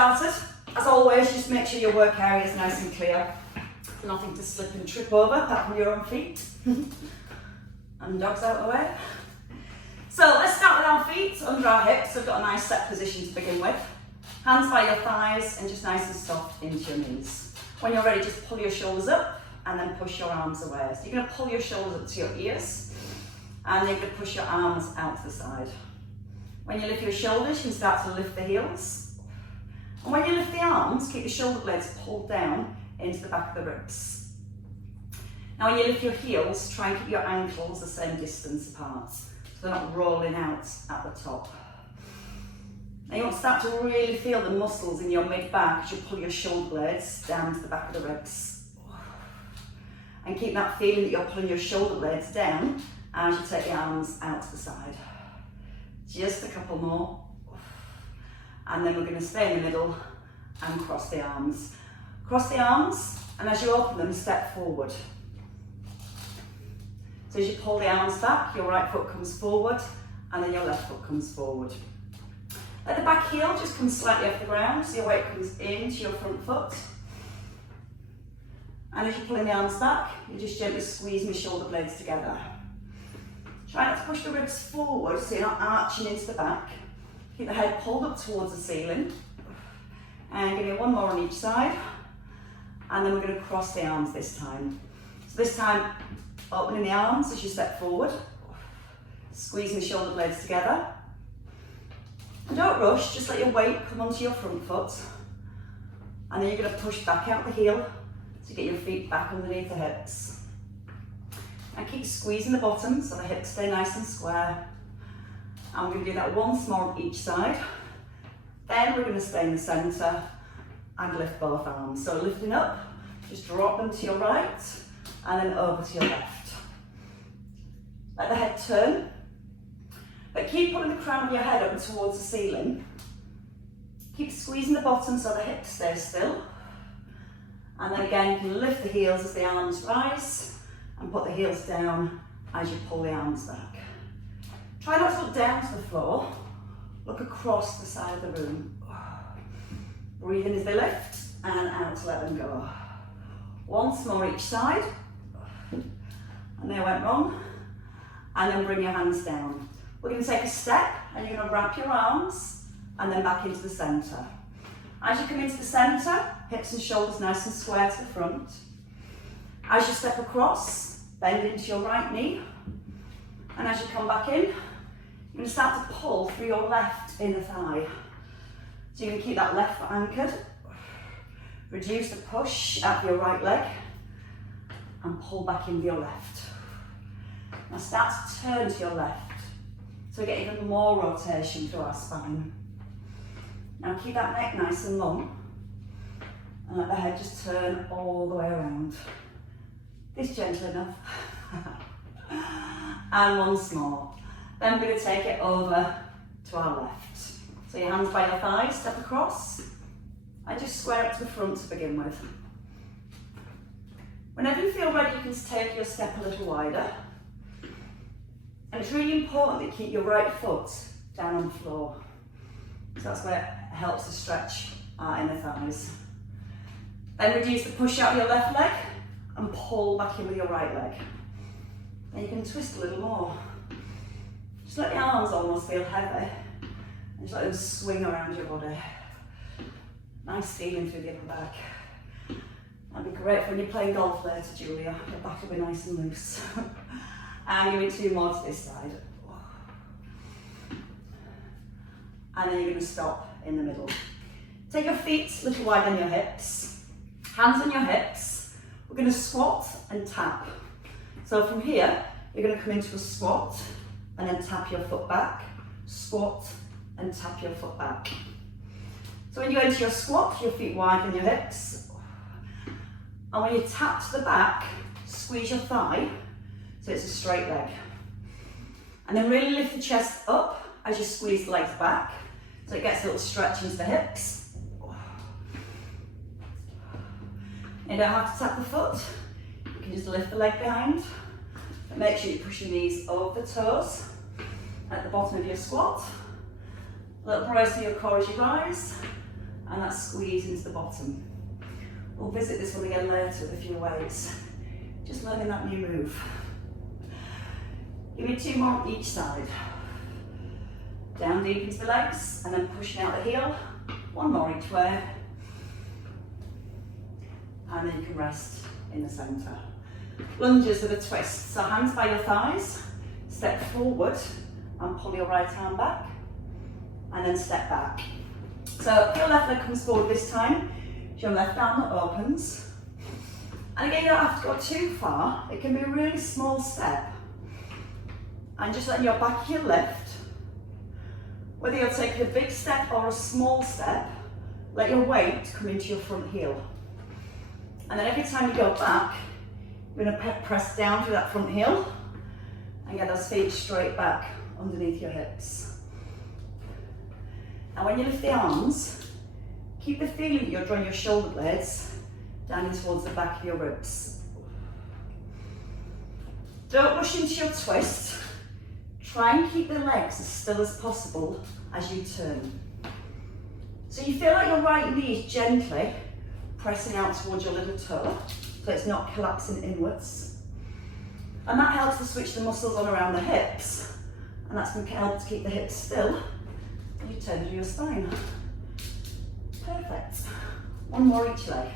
started, as always, just make sure your work area is nice and clear. Nothing to slip and trip over, apart from your own feet. And dogs out of the way. So let's start with our feet under our hips. We've got a nice set position to begin with. Hands by your thighs and just nice and soft into your knees. When you're ready, just pull your shoulders up and then push your arms away. So you're going to pull your shoulders up to your ears and then you're going to push your arms out to the side. When you lift your shoulders, you can start to lift the heels. And when you lift the arms, keep the shoulder blades pulled down into the back of the ribs. Now when you lift your heels, try and keep your ankles the same distance apart, so they're not rolling out at the top. Now you want to start to really feel the muscles in your mid-back as you pull your shoulder blades down to the back of the ribs. And keep that feeling that you're pulling your shoulder blades down as you take the arms out to the side. Just a couple more. And then we're going to stay in the middle and cross the arms. Cross the arms, and as you open them, step forward. So as you pull the arms back, your right foot comes forward, and then your left foot comes forward. Let the back heel just come slightly off the ground, so your weight comes into your front foot. And as you're pulling the arms back, you just gently squeeze my shoulder blades together. Try not to push the ribs forward, so you're not arching into the back. Keep the head pulled up towards the ceiling. And give me one more on each side. And then we're going to cross the arms this time. So this time, opening the arms as you step forward. Squeezing the shoulder blades together. And don't rush, just let your weight come onto your front foot. And then you're going to push back out the heel to get your feet back underneath the hips. And keep squeezing the bottom so the hips stay nice and square. And we're going to do that once more on each side. Then we're going to stay in the centre and lift both arms. So lifting up, just drop them to your right and then over to your left. Let the head turn, but keep pulling the crown of your head up towards the ceiling. Keep squeezing the bottom so the hips stay still. And then again, you can lift the heels as the arms rise and put the heels down as you pull the arms back. Try not to look down to the floor, look across the side of the room. Breathe in as they lift and out to let them go. Once more each side. And they went wrong. And then bring your hands down. We're going to take a step and you're going to wrap your arms and then back into the centre. As you come into the centre, hips and shoulders nice and square to the front. As you step across, bend into your right knee. And as you come back in, you're going to start to pull through your left inner thigh. So you're going to keep that left foot anchored. Reduce the push out your right leg and pull back into your left. Now start to turn to your left so we get even more rotation through our spine. Now keep that neck nice and long and let the head just turn all the way around. This gentle enough. And once more. Then we're going to take it over to our left. So your hands by your thighs, step across, and just square up to the front to begin with. Whenever you feel ready, you can take your step a little wider. And it's really important that you keep your right foot down on the floor. So that's where it helps to stretch our inner thighs. Then reduce the push out of your left leg and pull back in with your right leg. Then you can twist a little more. Just let the arms almost feel heavy. And just let them swing around your body. Nice feeling through the upper back. That'd be great for when you're playing golf later, Julia. Your back will be nice and loose. And give me two more to this side. And then you're going to stop in the middle. Take your feet a little wide on your hips. Hands on your hips. We're going to squat and tap. So from here, you're going to come into a squat and then tap your foot back. Squat and tap your foot back. So when you go into your squat, your feet wide on your hips. And when you tap to the back, squeeze your thigh so it's a straight leg. And then really lift the chest up as you squeeze the legs back so it gets a little stretch into the hips. You don't have to tap the foot, you can just lift the leg behind. But make sure you push your knees over the toes at the bottom of your squat. A little brace to your core as you rise, and that squeeze into the bottom. We'll visit this one again later with a few weights. Just learning that new move. Give me 2 more on each side. Down deep into the legs and then pushing out the heel. 1 more each way. And then you can rest in the centre. Lunges with a twist. So hands by your thighs, step forward and pull your right arm back. And then step back. So if your left leg comes forward this time, your left arm that opens. And again, you don't have to go too far. It can be a really small step. And just letting your back heel lift. Whether you're taking a big step or a small step, let your weight come into your front heel. And then every time you go back, you're going to press down through that front heel and get those feet straight back underneath your hips. And when you lift the arms, keep the feeling that you're drawing your shoulder blades down in towards the back of your ribs. Don't rush into your twist. Try and keep the legs as still as possible as you turn. So you feel like your right knee is gently pressing out towards your little toe, so it's not collapsing inwards. And that helps to switch the muscles on around the hips, and that's going to help to keep the hips still as you turn through your spine. Perfect. 1 more each leg.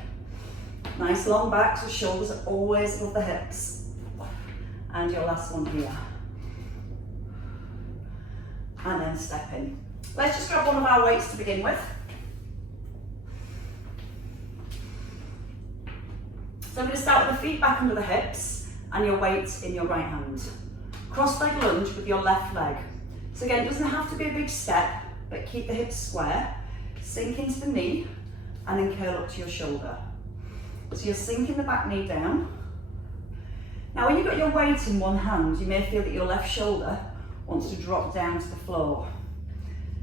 Nice long back, so shoulders are always above the hips. And your last one here. And then step in. Let's just grab one of our weights to begin with. So I'm going to start with the feet back under the hips and your weight in your right hand. Cross leg lunge with your left leg. So again, it doesn't have to be a big step, but keep the hips square. Sink into the knee and then curl up to your shoulder. So you're sinking the back knee down. Now when you've got your weight in one hand, you may feel that your left shoulder wants to drop down to the floor.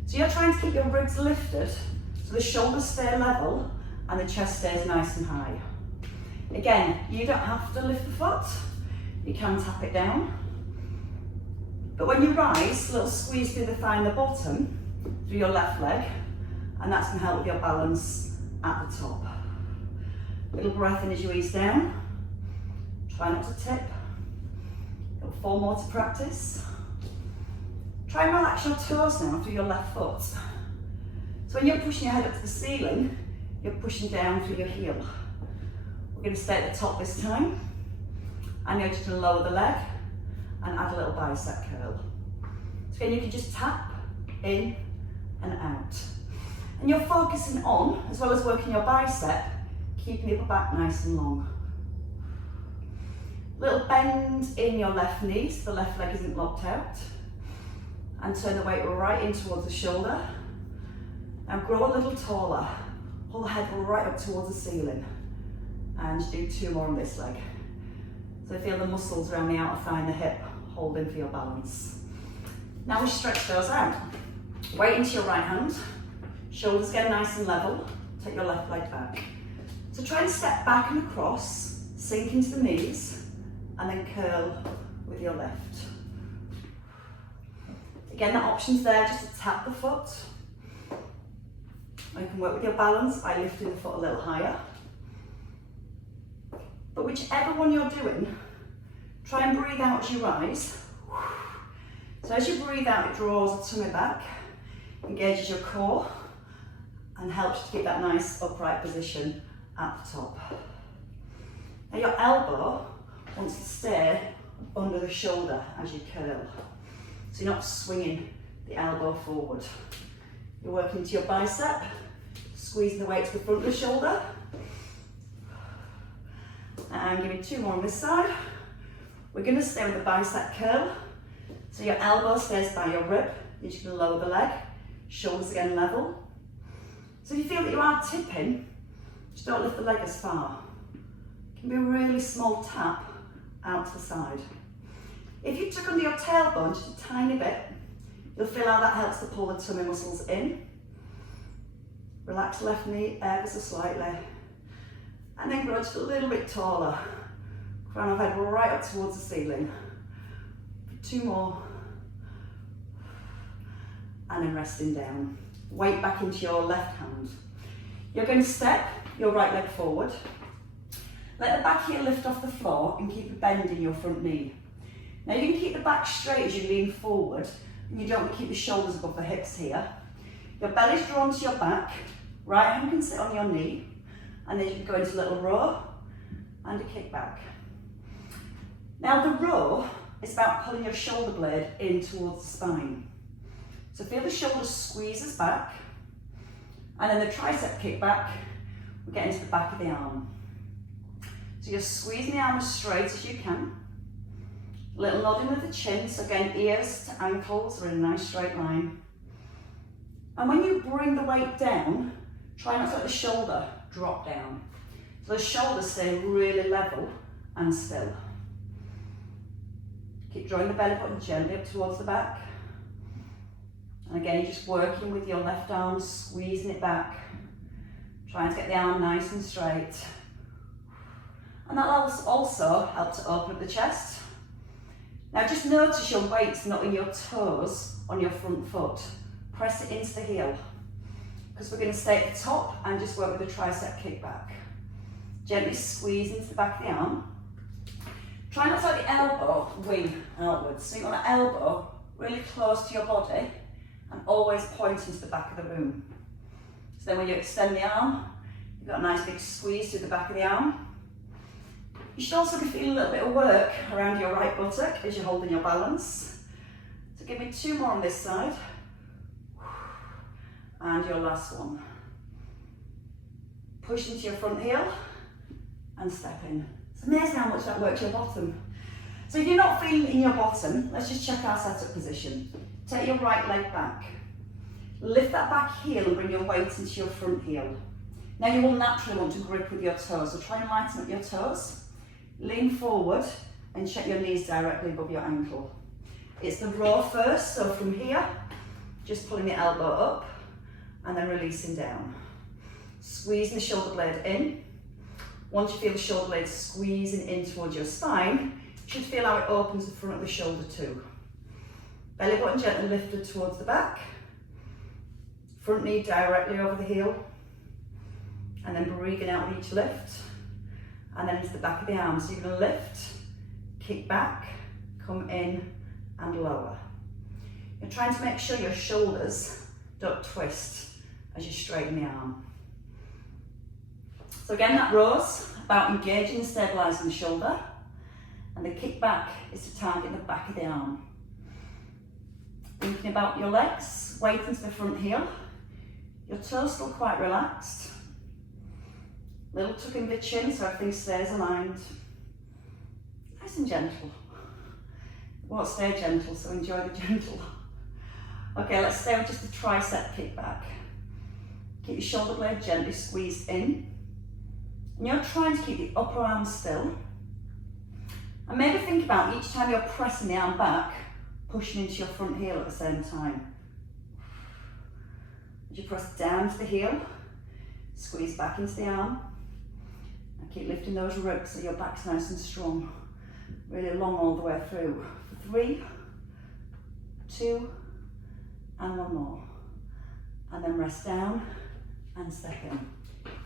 So you're trying to keep your ribs lifted so the shoulders stay level and the chest stays nice and high. Again, you don't have to lift the foot, you can tap it down. But when you rise, a little squeeze through the thigh and the bottom, through your left leg, and that's going to help with your balance at the top. Little breath in as you ease down. Try not to tip. Got 4 more to practice. Try and relax your toes now through your left foot. So when you're pushing your head up to the ceiling, you're pushing down through your heel. We're going to stay at the top this time. And you're just going to lower the leg and add a little bicep curl. So again, you can just tap in and out. And you're focusing on, as well as working your bicep, keeping the upper back nice and long. Little bend in your left knee so the left leg isn't locked out. And turn the weight right in towards the shoulder. Now grow a little taller. Pull the head right up towards the ceiling. And just do 2 more on this leg. So feel the muscles around the outer thigh and the hip holding for your balance. Now we stretch those out. Weight into your right hand. Shoulders get nice and level. Take your left leg back. So try and step back and across. Sink into the knees. And then curl with your left. Again, the option's there just to tap the foot. Or you can work with your balance by lifting the foot a little higher. But whichever one you're doing, try and breathe out as you rise. So as you breathe out, it draws the tummy back, engages your core, and helps to keep that nice upright position at the top. Now your elbow wants to stay under the shoulder as you curl. So you're not swinging the elbow forward. You're working into your bicep, squeezing the weight to the front of the shoulder. And give me 2 more on this side. We're going to stay with the bicep curl. So your elbow stays by your rib. You're just going to lower the leg. Shoulders again level. So if you feel that you are tipping, just don't lift the leg as far. It can be a really small tap out to the side. If you tuck under your tailbone just a tiny bit, you'll feel how that helps to pull the tummy muscles in. Relax the left knee ever so slightly. And then grow just a little bit taller. Crown of head right up towards the ceiling. 2 more. And then resting down. Weight back into your left hand. You're going to step your right leg forward. Let the back heel lift off the floor and keep a bend in your front knee. Now you can keep the back straight as you lean forward, and you don't want to keep the shoulders above the hips here. Your belly's drawn to your back, right hand can sit on your knee, and then you can go into a little row and a kick back. Now the row is about pulling your shoulder blade in towards the spine. So feel the shoulders squeeze us back, and then the tricep kick back, we get into the back of the arm. So you're squeezing the arm as straight as you can. A little nodding with the chin, so again, ears to ankles are in a nice straight line. And when you bring the weight down, try not to let the shoulder drop down. So the shoulders stay really level and still. Keep drawing the belly button gently up towards the back. And again, you're just working with your left arm, squeezing it back, trying to get the arm nice and straight. And that'll also help to open up the chest. Now just notice your weight's not in your toes on your front foot. Press it into the heel, because we're going to stay at the top and just work with the tricep kickback. Gently squeeze into the back of the arm. Try not to let the elbow wing outwards. So you want the elbow really close to your body and always pointing to the back of the room. So then when you extend the arm, you've got a nice big squeeze through the back of the arm. You should also be feeling a little bit of work around your right buttock as you're holding your balance. So give me 2 more on this side. And your last one. Push into your front heel and step in. It's amazing how much that works your bottom. So if you're not feeling in your bottom, let's just check our setup position. Take your right leg back. Lift that back heel and bring your weight into your front heel. Now you will naturally want to grip with your toes, so try and lighten up your toes. Lean forward and check your knees directly above your ankle. It's the row first, so from here, just pulling the elbow up and then releasing down. Squeezing the shoulder blade in. Once you feel the shoulder blade squeezing in towards your spine, you should feel how it opens the front of the shoulder too. Belly button gently lifted towards the back. Front knee directly over the heel. And then breathing out with each lift. And then into the back of the arm. So you're going to lift, kick back, come in and lower. You're trying to make sure your shoulders don't twist as you straighten the arm. So again, that row's about engaging and stabilising the shoulder, and the kick back is to target the back of the arm. Thinking about your legs, weight into the front heel, your toes still quite relaxed. Little tuck in the chin so everything stays aligned. Nice and gentle. It won't stay gentle, so enjoy the gentle. Okay, let's stay with just the tricep kick back. Keep your shoulder blade gently squeezed in. And you're trying to keep the upper arm still. And maybe think about each time you're pressing the arm back, pushing into your front heel at the same time. As you press down to the heel, squeeze back into the arm. And keep lifting those ribs so your back's nice and strong. Really long all the way through. For 3, 2, and 1 more. And then rest down and step in.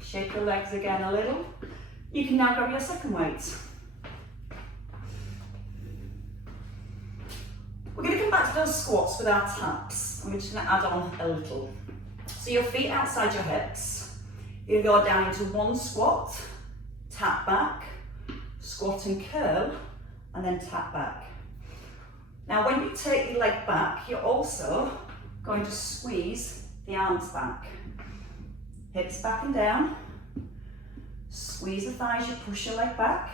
Shake your legs again a little. You can now grab your second weight. We're going to come back to those squats with our taps. I'm just going to add on a little. So your feet outside your hips. You're going to go down into 1 squat, tap back, squat and curl, and then tap back. Now when you take your leg back, you're also going to squeeze the arms back. Hips back and down. Squeeze the thighs, you push your leg back.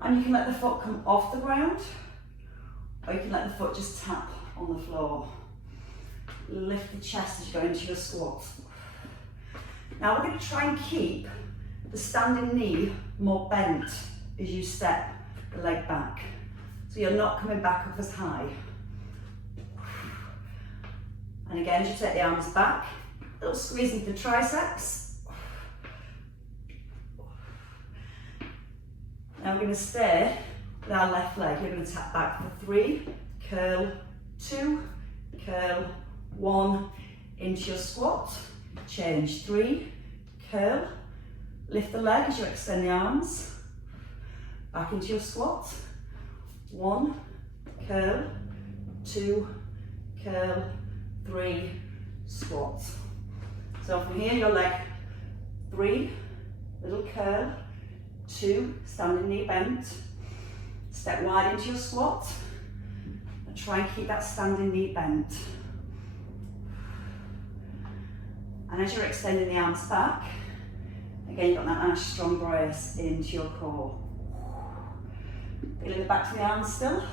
And you can let the foot come off the ground, or you can let the foot just tap on the floor. Lift the chest as you go into your squat. Now we're going to try and keep the standing knee more bent as you step the leg back. So you're not coming back up as high. And again, as you take the arms back, a little squeeze into the triceps. Now we're going to stay with our left leg. You're going to tap back for 3, curl, 2, curl, 1, into your squat. change. 3, curl, lift the leg as you extend the arms, back into your squat. 1, curl, 2, curl, 3, squat. So from here, your leg, 3, little curl, 2, standing knee bent, step wide into your squat, and try and keep that standing knee bent. And as you're extending the arms back, again, you've got that nice strong brace into your core. Feeling the back of the arms still.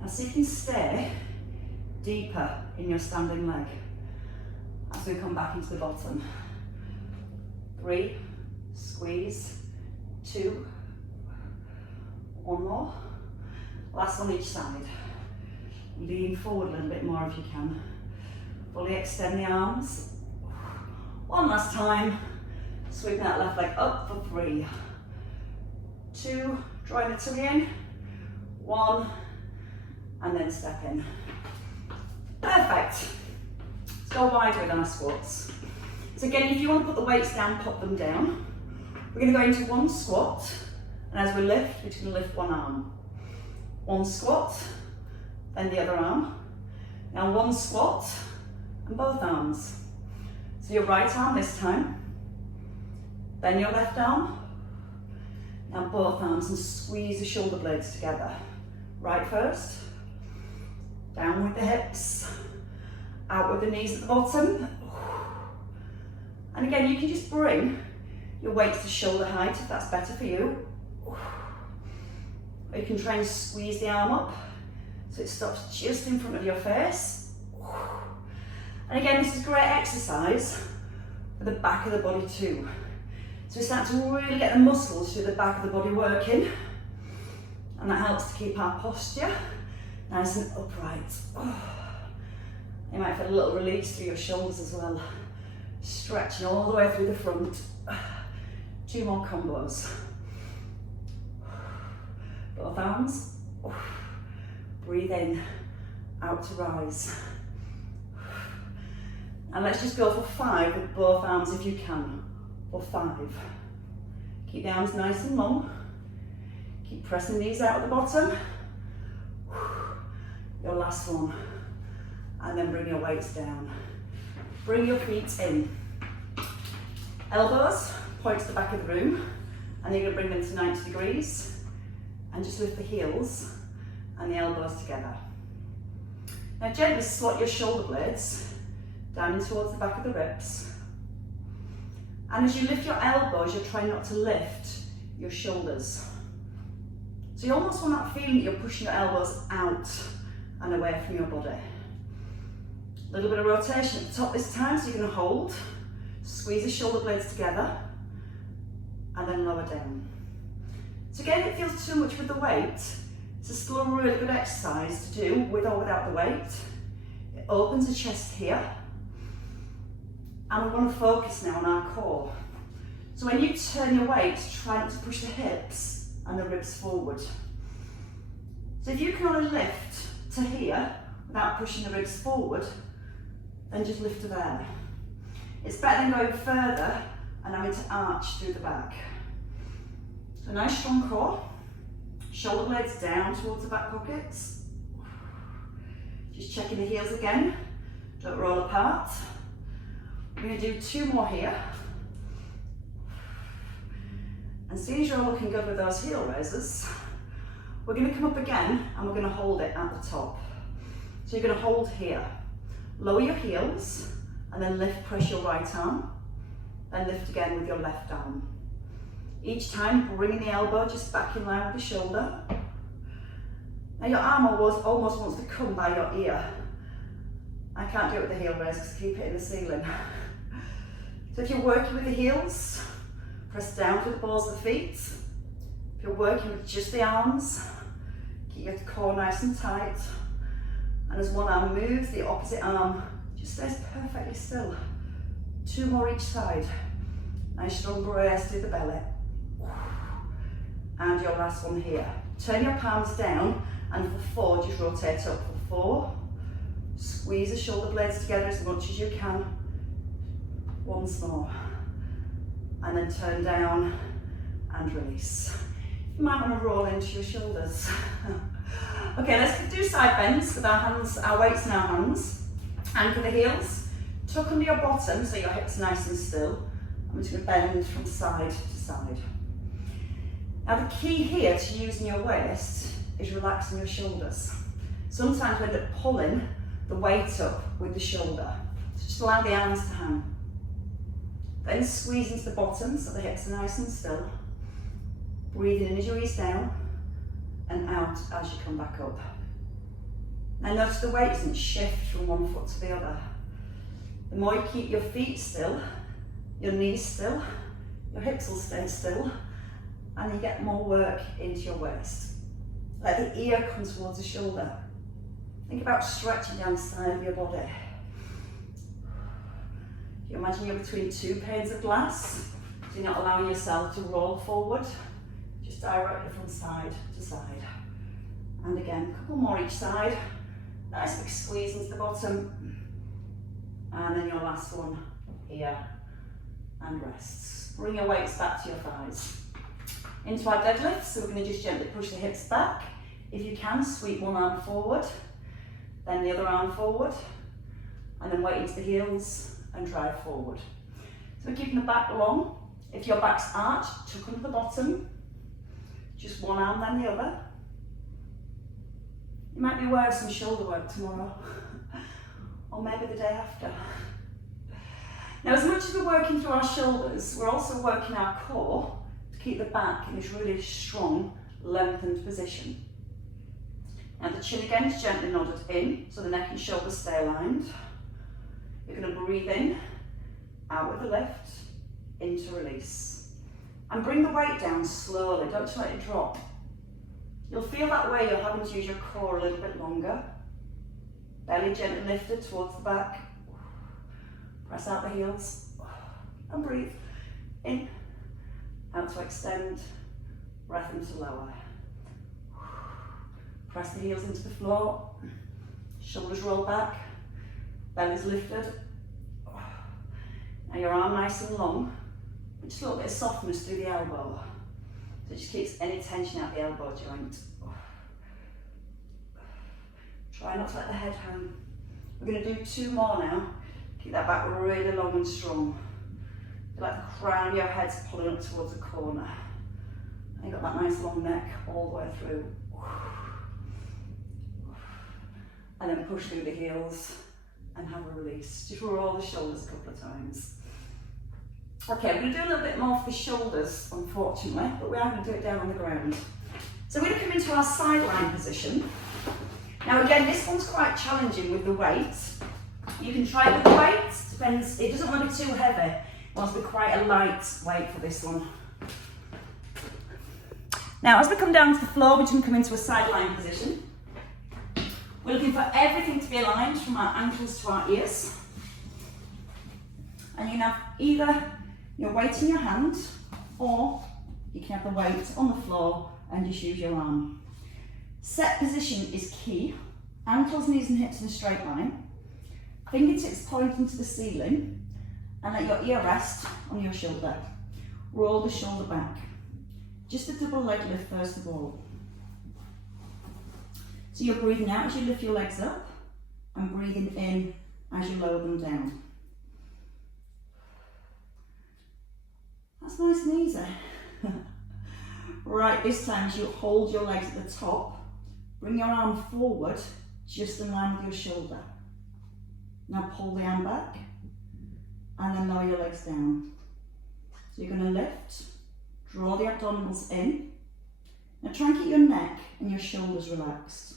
Now see if you can stay deeper in your standing leg as we come back into the bottom. 3, squeeze, 2, 1 more. Last on each side. Lean forward a little bit more if you can. Fully extend the arms. 1 last time. Sweep that left leg up for 3, 2, drawing the tummy in, 1, and then step in. Perfect. Let's go wide with our squats. So again, if you want to put the weights down, put them down. We're going to go into 1 squat, and as we lift, we're just going to lift 1 arm. 1 squat, then the other arm. Now 1 squat, and both arms. So your right arm this time, then your left arm. Now both arms, and squeeze the shoulder blades together. Right first, down with the hips, out with the knees at the bottom. And again, you can just bring your weights to shoulder height if that's better for you. Or you can try and squeeze the arm up so it stops just in front of your face. And again, this is a great exercise for the back of the body too. So we start to really get the muscles through the back of the body working, and that helps to keep our posture nice and upright. You might feel a little release through your shoulders as well, stretching all the way through the front. 2 more combos. Both arms. Breathe in, out to rise. And let's just go for 5 with both arms if you can. For 5. Keep the arms nice and long. Keep pressing these out at the bottom. Your last one. And then bring your weights down. Bring your feet in. Elbows point to the back of the room, and you're going to bring them to 90 degrees. And just lift the heels and the elbows together. Now gently squat your shoulder blades down in towards the back of the ribs. And as you lift your elbows, you're trying not to lift your shoulders. So you almost want that feeling that you're pushing your elbows out and away from your body. A little bit of rotation at the top this time, so you're going to hold. Squeeze the shoulder blades together and then lower down. So again, if it feels too much with the weight, it's still a really good exercise to do with or without the weight. It opens the chest here. And we want to focus now on our core. So when you turn your weight, try not to push the hips and the ribs forward. So if you can only lift to here without pushing the ribs forward, then just lift to there. It's better than going further and having to arch through the back. So nice strong core. Shoulder blades down towards the back pockets. Just checking the heels again. Don't roll apart. We're going to do 2 more here. And seeing as you're looking good with those heel raises, we're going to come up again and we're going to hold it at the top. So you're going to hold here. Lower your heels and then lift, press your right arm. Then lift again with your left arm. Each time bringing the elbow just back in line with the shoulder. Now your arm almost wants to come by your ear. I can't do it with the heel raise because I keep hitting the ceiling. So if you're working with the heels, press down through the balls of the feet. If you're working with just the arms, keep your core nice and tight. And as one arm moves, the opposite arm just stays perfectly still. 2 more each side. Nice strong brace through the belly. And your last one here. Turn your palms down, and for 4, just rotate up for 4. Squeeze the shoulder blades together as much as you can. Once more. And then turn down and release. You might want to roll into your shoulders. Okay, let's do side bends with our hands, our weights in our hands. Anchor the heels, tuck under your bottom so your hips are nice and still. I'm just going to bend from side to side. Now the key here to using your waist is relaxing your shoulders. Sometimes we end up pulling the weight up with the shoulder. So just allow the arms to hang. Then squeeze into the bottom so the hips are nice and still. Breathe in as you ease down and out as you come back up. Now notice the weight doesn't shift from one foot to the other. The more you keep your feet still, your knees still, your hips will stay still, and you get more work into your waist. Let the ear come towards the shoulder. Think about stretching down the side of your body. You imagine you're between two panes of glass, so you're not allowing yourself to roll forward, just directly from side to side. And again, a couple more each side. Nice big squeeze into the bottom. And then your last one here, and rests. Bring your weights back to your thighs. Into our deadlift, so we're going to just gently push the hips back. If you can, sweep one arm forward, then the other arm forward, and then weight into the heels and drive forward. So we're keeping the back long. If your back's arched, tuck under the bottom. Just one arm, then the other. You might be aware of some shoulder work tomorrow, or maybe the day after. Now, as much as we're working through our shoulders, we're also working our core to keep the back in this really strong, lengthened position. Now the chin again is gently nodded in, so the neck and shoulders stay aligned. You're going to breathe in, out with the lift, into release. And bring the weight down slowly, don't let it drop. You'll feel that way you're having to use your core a little bit longer. Belly gently lifted towards the back. Press out the heels and breathe. In, out to extend, breath into lower. Press the heels into the floor, shoulders roll back, belly's lifted. Now your arm nice and long, but just a little bit of softness through the elbow. So it just keeps any tension out the elbow joint. Try not to let the head hang. We're going to do 2 more now. Keep that back really long and strong. Feel like the crown of your head's pulling up towards the corner. And you've got that nice long neck all the way through. And then push through the heels and have a release. Just roll the shoulders a couple of times. Okay, we're going to do a little bit more for the shoulders, unfortunately, but we are going to do it down on the ground. So we're going to come into our sideline position. Now again, this one's quite challenging with the weight. You can try it with the weight, depends, it doesn't want to be too heavy. It wants to be quite a light weight for this one. Now as we come down to the floor, we're just going to come into a sideline position. We're looking for everything to be aligned from our ankles to our ears. And you can have either your weight in your hand, or you can have the weight on the floor and just use your arm. Set position is key. Ankles, knees and hips in a straight line. Fingertips pointing to the ceiling, and let your ear rest on your shoulder. Roll the shoulder back. Just a double leg lift first of all. So you're breathing out as you lift your legs up, and breathing in as you lower them down. That's nice and easy. Right, this time as you hold your legs at the top, bring your arm forward, just in line with your shoulder. Now pull the arm back, and then lower your legs down. So you're going to lift, draw the abdominals in. Now try and keep your neck and your shoulders relaxed.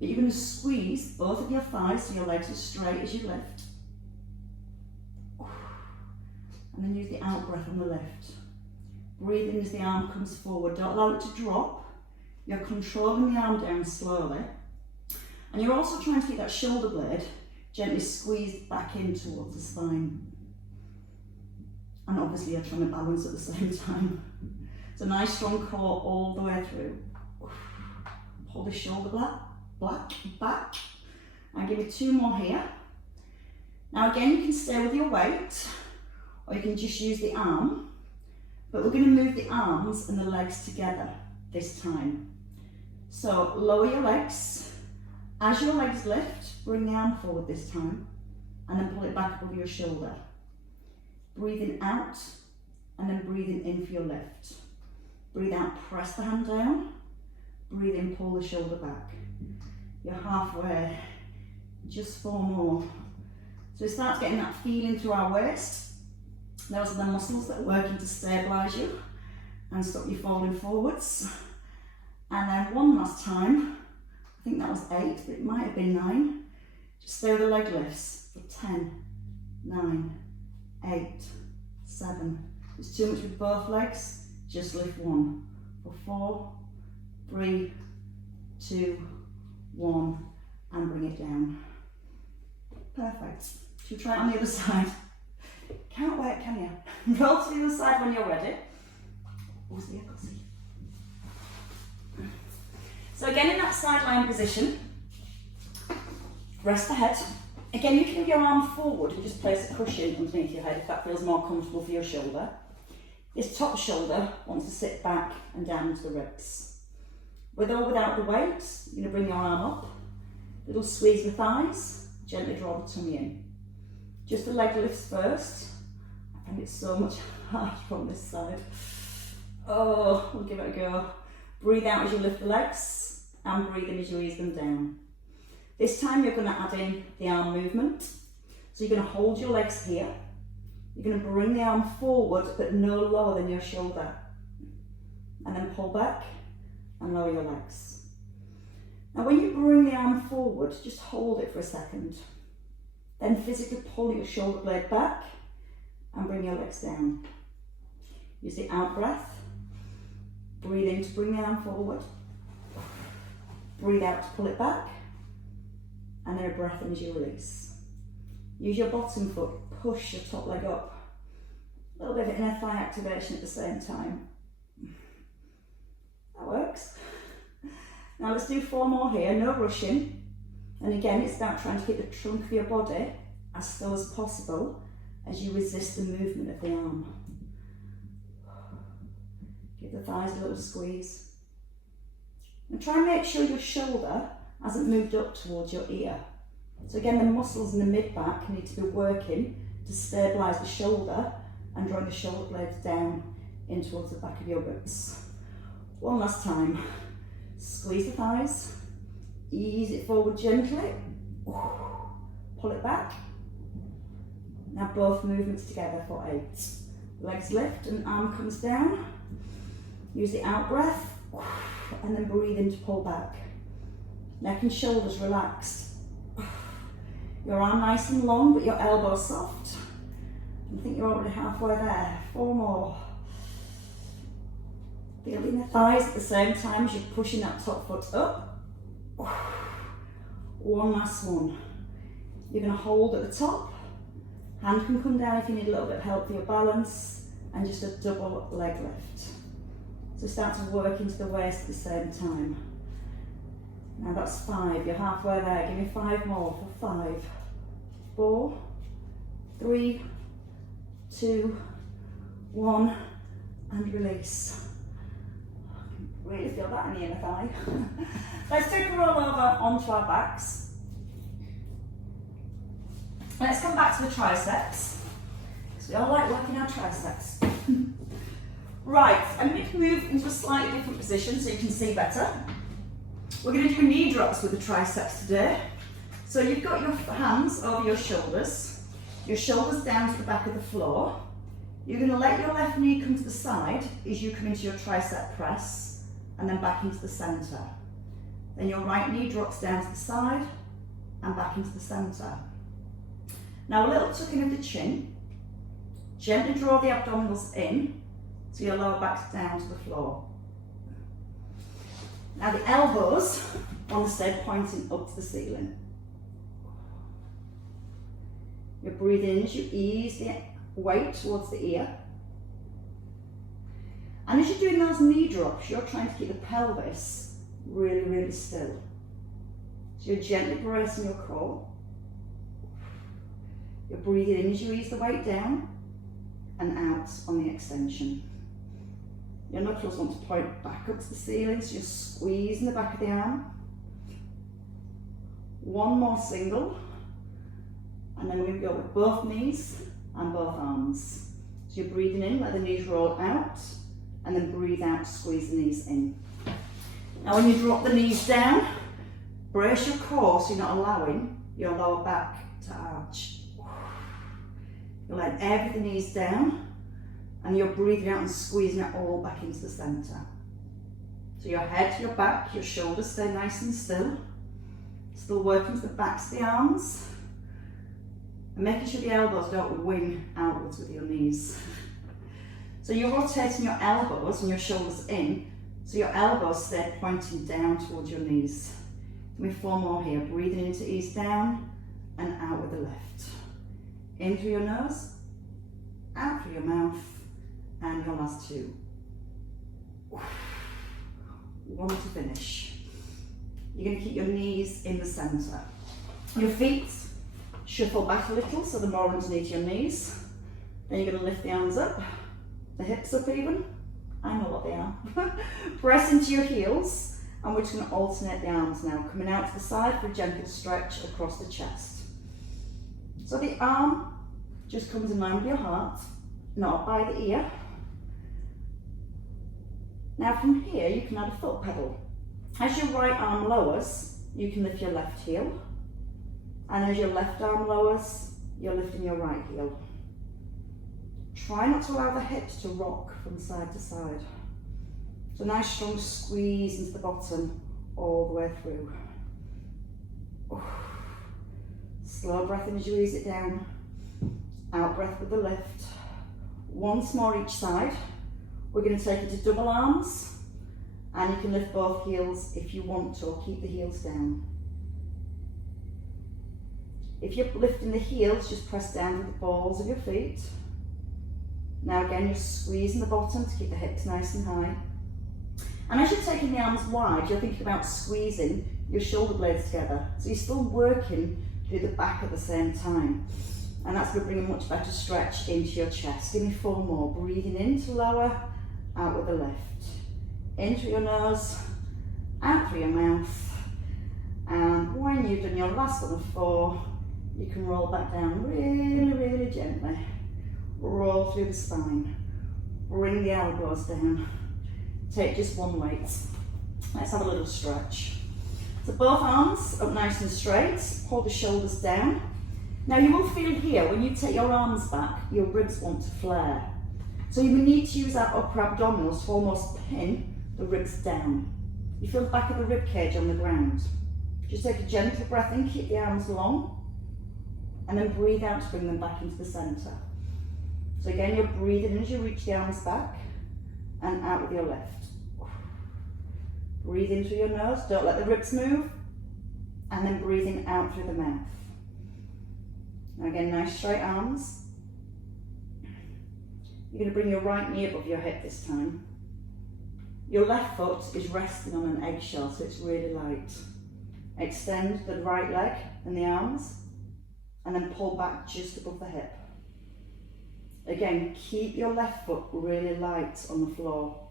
But you're going to squeeze both of your thighs so your legs are straight as you lift. And then use the out breath on the lift. Breathe in as the arm comes forward. Don't allow it to drop. You're controlling the arm down slowly. And you're also trying to keep that shoulder blade gently squeezed back in towards the spine. And obviously you're trying to balance at the same time. It's a nice strong core all the way through. Pull the shoulder back. And give me 2 more here. Now again, you can stay with your weight, or you can just use the arm, but we're going to move the arms and the legs together this time. So lower your legs. As your legs lift, bring the arm forward this time, and then pull it back above your shoulder. Breathing out, and then breathing in for your lift. Breathe out, press the hand down. Breathe in, pull the shoulder back. You're halfway, just 4 more. So we start getting that feeling through our waist. Those are the muscles that are working to stabilise you and stop you falling forwards. And then one last time, I think that was 8, but it might have been 9. Just stay with the leg lifts for 10, 9, 8, 7. If it's too much with both legs, just lift 1 for 4, 3, 2, 1, and bring it down. Perfect. Should we try it on the other side? Can't wait, can you? Roll to the other side when you're ready. Who's the other side? So again, in that side lying position, rest the head. Again, you can move your arm forward and just place a cushion underneath your head if that feels more comfortable for your shoulder. This top shoulder wants to sit back and down into the ribs. With or without the weight, you're going to bring your arm up, little squeeze the thighs, gently draw the tummy in. Just the leg lifts first. I find it so much harder from this side. Oh, we'll give it a go. Breathe out as you lift the legs, and breathe in as you ease them down. This time you're going to add in the arm movement. So you're going to hold your legs here. You're going to bring the arm forward, but no lower than your shoulder. And then pull back and lower your legs. Now when you bring the arm forward, just hold it for a second. Then physically pull your shoulder blade back and bring your legs down. Use the out breath. Breathe in to bring the arm forward. Breathe out to pull it back. And then a breath in as you release. Use your bottom foot, push your top leg up. A little bit of inner thigh activation at the same time. That works. Now let's do 4 more here, no rushing. And again, it's about trying to keep the trunk of your body as still as possible as you resist the movement of the arm. Give the thighs a little squeeze. And try and make sure your shoulder hasn't moved up towards your ear. So again, the muscles in the mid-back need to be working to stabilise the shoulder and drawing the shoulder blades down in towards the back of your ribs. One last time. Squeeze the thighs, ease it forward gently, pull it back. Now both movements together for 8. Legs lift and arm comes down. Use the out breath and then breathe in to pull back. Neck and shoulders relaxed. Your arm nice and long but your elbow soft. I think you're already halfway there. 4 more. Feeling the thighs at the same time as you're pushing that top foot up. 1 last one. You're going to hold at the top. Hand can come down if you need a little bit of help for your balance. And just a double leg lift. So start to work into the waist at the same time. Now that's 5. You're halfway there. Give me 5 more for 5, 4, 3, 2, 1, and release. Really feel that in the inner thigh. Let's take a roll over onto our backs. Let's come back to the triceps, because we all like working our triceps. Right, I'm going to move into a slightly different position so you can see better. We're going to do knee drops with the triceps today. So you've got your hands over your shoulders down to the back of the floor. You're going to let your left knee come to the side as you come into your tricep press, and then back into the centre. Then your right knee drops down to the side and back into the centre. Now a little tucking of the chin. Gently draw the abdominals in so your lower back's down to the floor. Now the elbows want to stay pointing up to the ceiling. You're breathing in as you ease the weight towards the ear. And as you're doing those knee drops, you're trying to keep the pelvis really, really still. So you're gently bracing your core. You're breathing in as you ease the weight down and out on the extension. Your knuckles want to point back up to the ceiling, so you're squeezing the back of the arm. One more single, and then we're going to go with both knees and both arms. So you're breathing in, let the knees roll out, and then breathe out, squeeze the knees in. Now when you drop the knees down, brace your core so you're not allowing your lower back to arch. You'll let everything knees down, and you're breathing out and squeezing it all back into the centre. So your head, your back, your shoulders stay nice and still. Still working to the backs of the arms, and making sure the elbows don't wing outwards with your knees. So you're rotating your elbows and your shoulders in, so your elbows stay pointing down towards your knees. Give me 4 more here. Breathing in to ease down and out with the left. In through your nose, out through your mouth, and your last 2. 1 to finish. You're going to keep your knees in the centre. Your feet shuffle back a little, so they're more underneath your knees. Then you're going to lift the arms up, the hips up even. I know what they are. Press into your heels, and we're just going to alternate the arms now, coming out to the side for a gentle stretch across the chest. So the arm just comes in line with your heart, not by the ear. Now from here, you can add a foot pedal. As your right arm lowers, you can lift your left heel. And as your left arm lowers, you're lifting your right heel. Try not to allow the hips to rock from side to side. So nice strong squeeze into the bottom all the way through. Slow breath in as you ease it down. Out breath with the lift. Once more each side. We're going to take it to double arms, and you can lift both heels if you want to, or keep the heels down. If you're lifting the heels, just press down with the balls of your feet. Now again, you're squeezing the bottom to keep the hips nice and high. And as you're taking the arms wide, you're thinking about squeezing your shoulder blades together. So you're still working through the back at the same time. And that's going to bring a much better stretch into your chest. Give me 4 more. Breathing in to lower, out with the lift. In through your nose, out through your mouth. And when you've done your last one of 4, you can roll back down really, really gently. Roll through the spine. Bring the elbows down. Take just one weight. Let's have a little stretch. So both arms up nice and straight. Hold the shoulders down. Now you will feel here, when you take your arms back, your ribs want to flare. So you will need to use our upper abdominals to almost pin the ribs down. You feel the back of the rib cage on the ground. Just take a gentle breath in, keep the arms long, and then breathe out to bring them back into the centre. So again, you're breathing in as you reach the arms back, and out with your left. Breathe in through your nose, don't let the ribs move, and then breathing out through the mouth. Now again, nice straight arms. You're going to bring your right knee above your hip this time. Your left foot is resting on an eggshell, so it's really light. Extend the right leg and the arms, and then pull back just above the hip. Again, keep your left foot really light on the floor.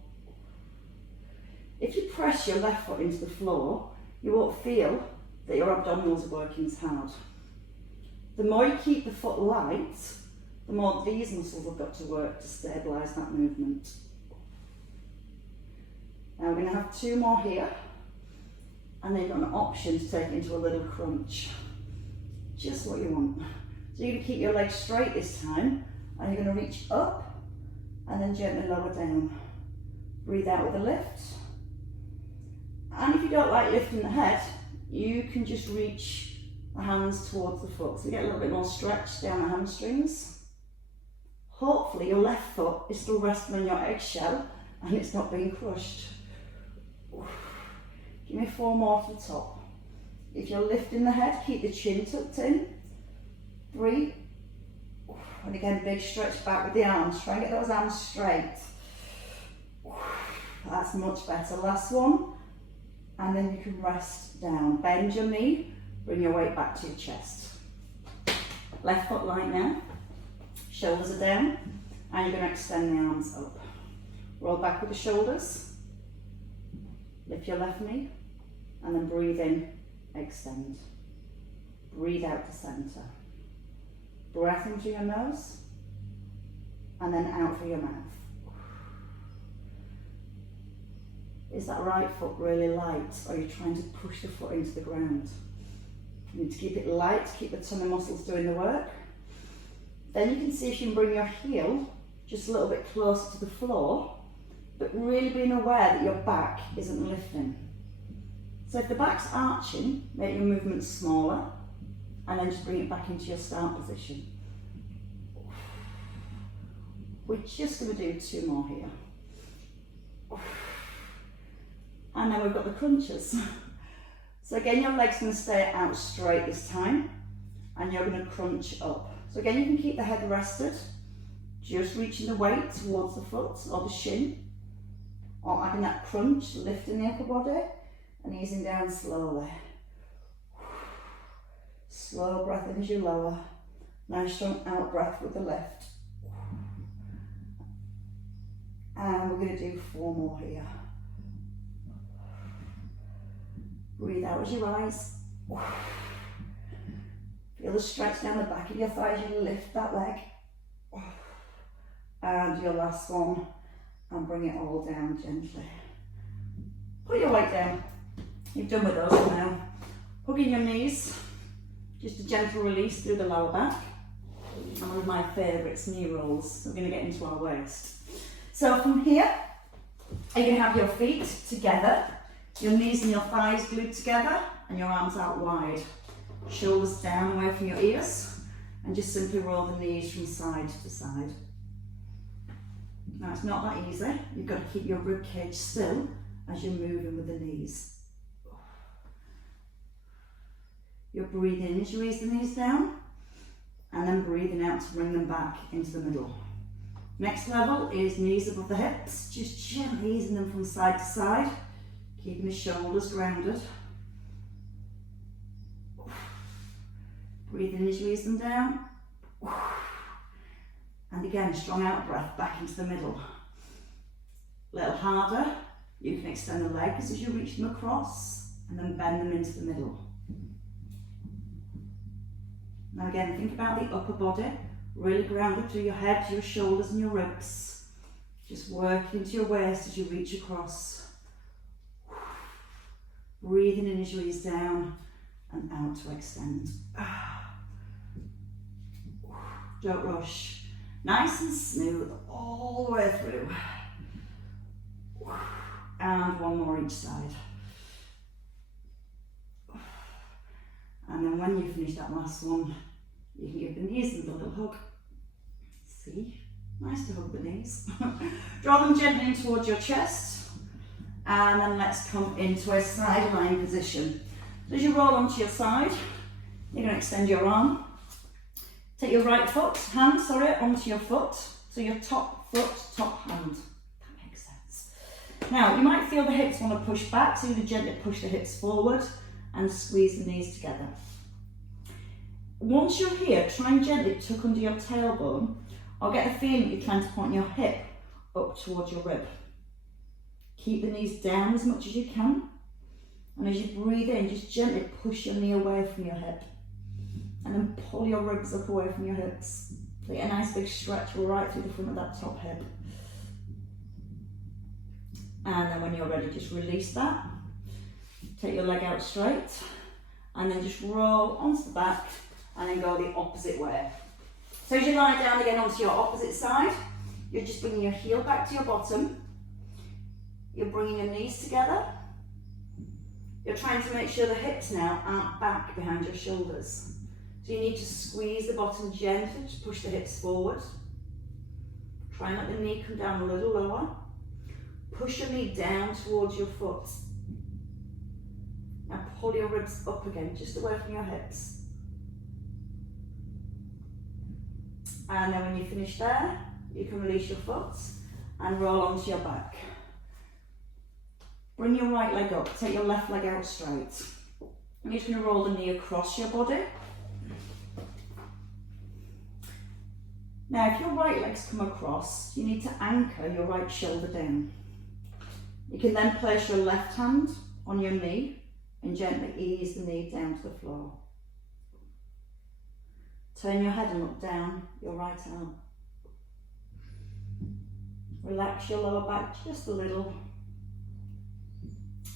If you press your left foot into the floor, you won't feel that your abdominals are working as hard. The more you keep the foot light, the more these muscles have got to work to stabilise that movement. Now we're going to have 2 more here, and then you've got an option to take it into a little crunch. Just what you want. So you're going to keep your legs straight this time, and you're going to reach up, and then gently lower down. Breathe out with a lift. And if you don't like lifting the head, you can just reach the hands towards the foot. So you get a little bit more stretch down the hamstrings. Hopefully your left foot is still resting on your eggshell and it's not being crushed. Give me 4 more to the top. If you're lifting the head, keep the chin tucked in. 3. And again, big stretch back with the arms. Try and get those arms straight. That's much better. Last one. And then you can rest down. Bend your knee, bring your weight back to your chest. Left foot light now. Shoulders are down. And you're going to extend the arms up. Roll back with the shoulders. Lift your left knee. And then breathe in, extend. Breathe out to centre. Breath in through your nose. And then out through your mouth. Is that right foot really light, or are you trying to push the foot into the ground? You need to keep it light, keep the tummy muscles doing the work. Then you can see if you can bring your heel just a little bit closer to the floor, but really being aware that your back isn't lifting. So if the back's arching, make your movement smaller, and then just bring it back into your start position. We're just going to do 2 more here. And then we've got the crunches. So again, your leg's going to stay out straight this time, and you're going to crunch up. So again, you can keep the head rested, just reaching the weight towards the foot or the shin, or adding that crunch, lifting the upper body and easing down slowly. Slow breath in as you lower. Nice strong out breath with the lift. And we're going to do 4 more here. Breathe out as you rise. Feel the stretch down the back of your thighs, you lift that leg. And your last one, and bring it all down gently. Put your weight down. You've done with those now. Hugging your knees, just a gentle release through the lower back. And one of my favourites, knee rolls. So we're going to get into our waist. So from here, you're going to have your feet together, your knees and your thighs glued together, and your arms out wide. Shoulders down away from your ears, and just simply roll the knees from side to side. Now it's not that easy. You've got to keep your rib cage still as you're moving with the knees. You're breathing in as you raise the knees down, and then breathing out to bring them back into the middle. Next level is knees above the hips, just gently easing them from side to side, keeping the shoulders grounded. Breathe in as you ease them down. And again, strong out breath back into the middle. A little harder, you can extend the legs as you reach them across, and then bend them into the middle. Now again, think about the upper body, really grounded through your head, your shoulders and your ribs. Just work into your waist as you reach across. Breathing in as you ease down and out to extend. Don't rush. Nice and smooth all the way through. And 1 more each side. And then when you finish that last one, you can give the knees a little hug. See? Nice to hug the knees. Draw them gently in towards your chest. And then let's come into a side lying position. So as you roll onto your side, you're going to extend your arm. Take your right hand onto your foot. So your top foot, top hand. That makes sense. Now, you might feel the hips want to push back, so you gently push the hips forward and squeeze the knees together. Once you're here, try and gently tuck under your tailbone, or get the feeling you're trying to point your hip up towards your rib. Keep the knees down as much as you can. And as you breathe in, just gently push your knee away from your hip. And then pull your ribs up away from your hips. So get a nice big stretch right through the front of that top hip. And then when you're ready, just release that. Take your leg out straight. And then just roll onto the back and then go the opposite way. So as you lie down again onto your opposite side, you're just bringing your heel back to your bottom. You're bringing your knees together. You're trying to make sure the hips now aren't back behind your shoulders. So you need to squeeze the bottom gently to push the hips forward. Try and let the knee come down a little lower. Push your knee down towards your foot. Now pull your ribs up again, just away from your hips. And then when you finish there, you can release your foot and roll onto your back. Bring your right leg up, take your left leg out straight. You're just going to roll the knee across your body. Now, if your right leg's come across, you need to anchor your right shoulder down. You can then place your left hand on your knee and gently ease the knee down to the floor. Turn your head and look down your right arm. Relax your lower back just a little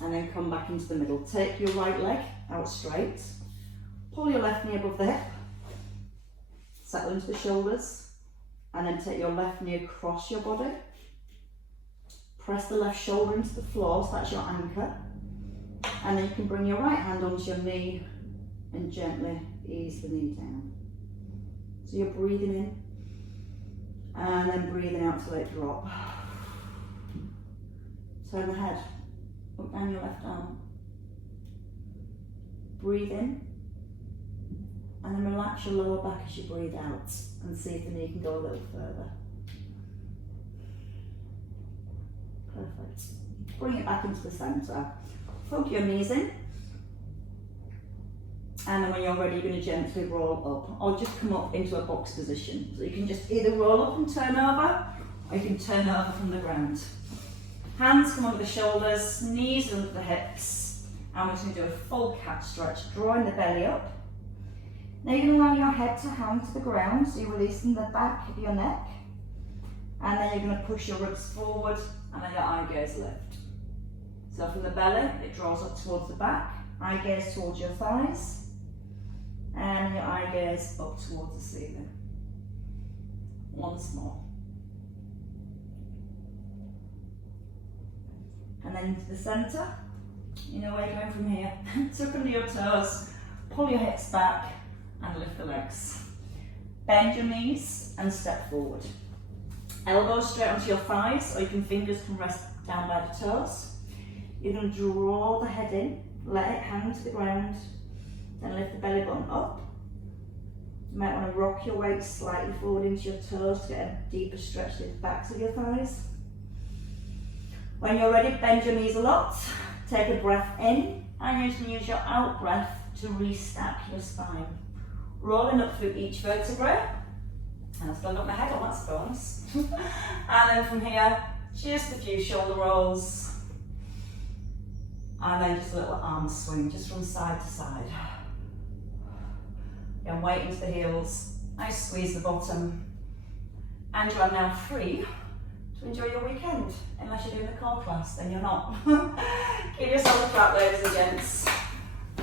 and then come back into the middle. Take your right leg out straight, pull your left knee above the hip, settle into the shoulders, and then take your left knee across your body. Press the left shoulder into the floor, so that's your anchor. And then you can bring your right hand onto your knee and gently ease the knee down. So you're breathing in and then breathing out to let it drop. Turn the head, look down your left arm. Breathe in and then relax your lower back as you breathe out and see if the knee can go a little further. Perfect. Bring it back into the centre. Plug your knees in. And then when you're ready, you're going to gently roll up or just come up into a box position. So you can just either roll up and turn over, or you can turn over from the ground. Hands come under the shoulders, knees under the hips. And we're going to do a full cat stretch, drawing the belly up. Now you're going to allow your head to hang to the ground, so you're releasing the back of your neck. And then you're going to push your ribs forward and then your eye gaze lift. So from the belly, it draws up towards the back, eye gaze towards your thighs, and your eye gaze up towards the ceiling. Once more. And then into the centre, you know where you're going from here. Tuck under your toes, pull your hips back and lift the legs. Bend your knees and step forward. Elbows straight onto your thighs, or your fingers can rest down by the toes. You're going to draw the head in, let it hang to the ground, then lift the belly button up. You might want to rock your weight slightly forward into your toes to get a deeper stretch to the backs of your thighs. When you're ready, bend your knees a lot, take a breath in, and you can use your out breath to restack your spine. Rolling up through each vertebrae. And I've still got my head on, that's a bonus. And then from here, just a few shoulder rolls. And then just a little arm swing, just from side to side. Again, weight into the heels. Nice squeeze the bottom. And you are now free to enjoy your weekend. Unless you're doing the core class, then you're not. Give yourself a clap, ladies and gents.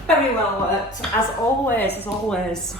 Very well worked, as always, as always.